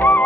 thank you